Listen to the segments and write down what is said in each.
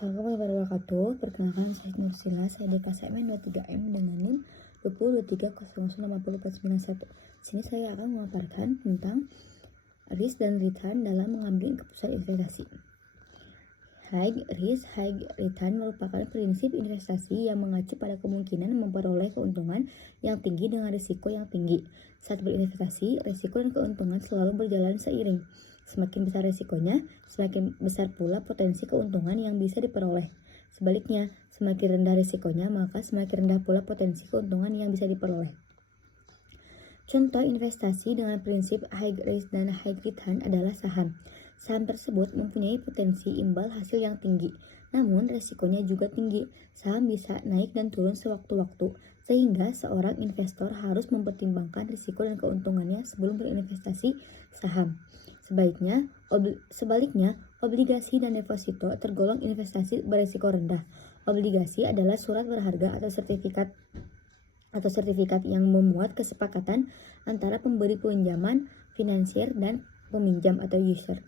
Assalamualaikum warahmatullahi wabarakatuh. Perkenalkan saya Nursila, saya DKSMN 23M dengan NIM 202300804991. Sini saya akan memaparkan tentang risk dan return dalam mengambil keputusan investasi. High risk, high return merupakan prinsip investasi yang mengacu pada kemungkinan memperoleh keuntungan yang tinggi dengan risiko yang tinggi. Saat berinvestasi, risiko dan keuntungan selalu berjalan seiring. Semakin besar risikonya, semakin besar pula potensi keuntungan yang bisa diperoleh. Sebaliknya, semakin rendah risikonya, maka semakin rendah pula potensi keuntungan yang bisa diperoleh. Contoh investasi dengan prinsip high risk dan high return adalah saham. Saham tersebut mempunyai potensi imbal hasil yang tinggi, namun risikonya juga tinggi. Saham bisa naik dan turun sewaktu-waktu, sehingga seorang investor harus mempertimbangkan risiko dan keuntungannya sebelum berinvestasi saham. Sebaliknya, obligasi dan deposito tergolong investasi berisiko rendah. Obligasi adalah surat berharga atau sertifikat yang memuat kesepakatan antara pemberi pinjaman finansier dan peminjam atau user.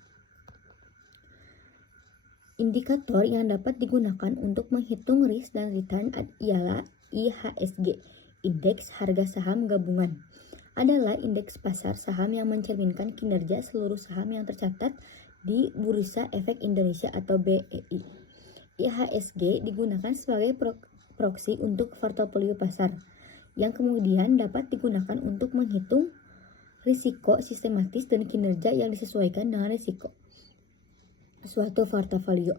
Indikator yang dapat digunakan untuk menghitung risk dan return ialah IHSG, Indeks Harga Saham Gabungan. Adalah indeks pasar saham yang mencerminkan kinerja seluruh saham yang tercatat di Bursa Efek Indonesia atau BEI. IHSG digunakan sebagai proksi untuk portofolio pasar, yang kemudian dapat digunakan untuk menghitung risiko sistematis dan kinerja yang disesuaikan dengan risiko suatu portofolio.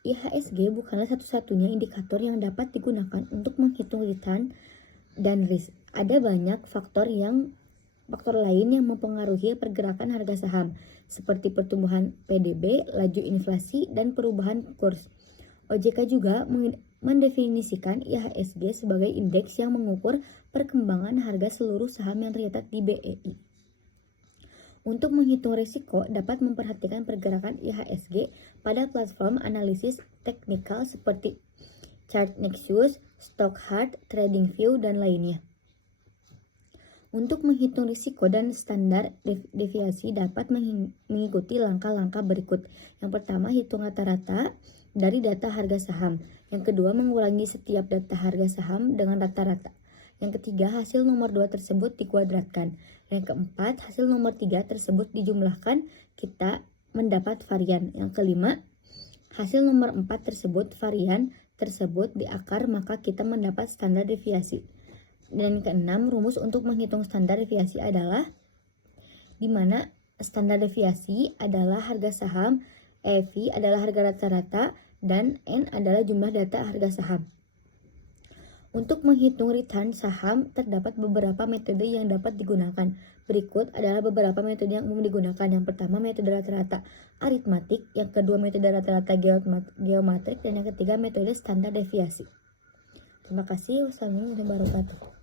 IHSG bukanlah satu-satunya indikator yang dapat digunakan untuk menghitung return dan risk. Ada banyak faktor lain yang mempengaruhi pergerakan harga saham, seperti pertumbuhan PDB, laju inflasi, dan perubahan kurs. OJK juga mendefinisikan IHSG sebagai indeks yang mengukur perkembangan harga seluruh saham yang tercatat di BEI. Untuk menghitung risiko, dapat memperhatikan pergerakan IHSG pada platform analisis teknikal seperti ChartNexus, Stockhard, TradingView, dan lainnya. Untuk menghitung risiko dan standar deviasi dapat mengikuti langkah-langkah berikut. Yang pertama, hitung rata-rata dari data harga saham. Yang kedua, mengurangi setiap data harga saham dengan rata-rata. Yang ketiga, hasil nomor 2 tersebut dikuadratkan. Yang keempat, hasil nomor 3 tersebut dijumlahkan, kita mendapat varian. Yang kelima, hasil nomor 4 tersebut varian tersebut diakar, maka kita mendapat standar deviasi. Dan keenam, rumus untuk menghitung standar deviasi adalah di mana standar deviasi adalah harga saham, EV adalah harga rata-rata, dan N adalah jumlah data harga saham. Untuk menghitung return saham, terdapat beberapa metode yang dapat digunakan. Berikut adalah beberapa metode yang umum digunakan. Yang pertama, metode rata-rata aritmatik. Yang kedua, metode rata-rata geometrik. Dan yang ketiga, metode standar deviasi. Terima kasih. Wassalamualaikum warahmatullahi wabarakatuh.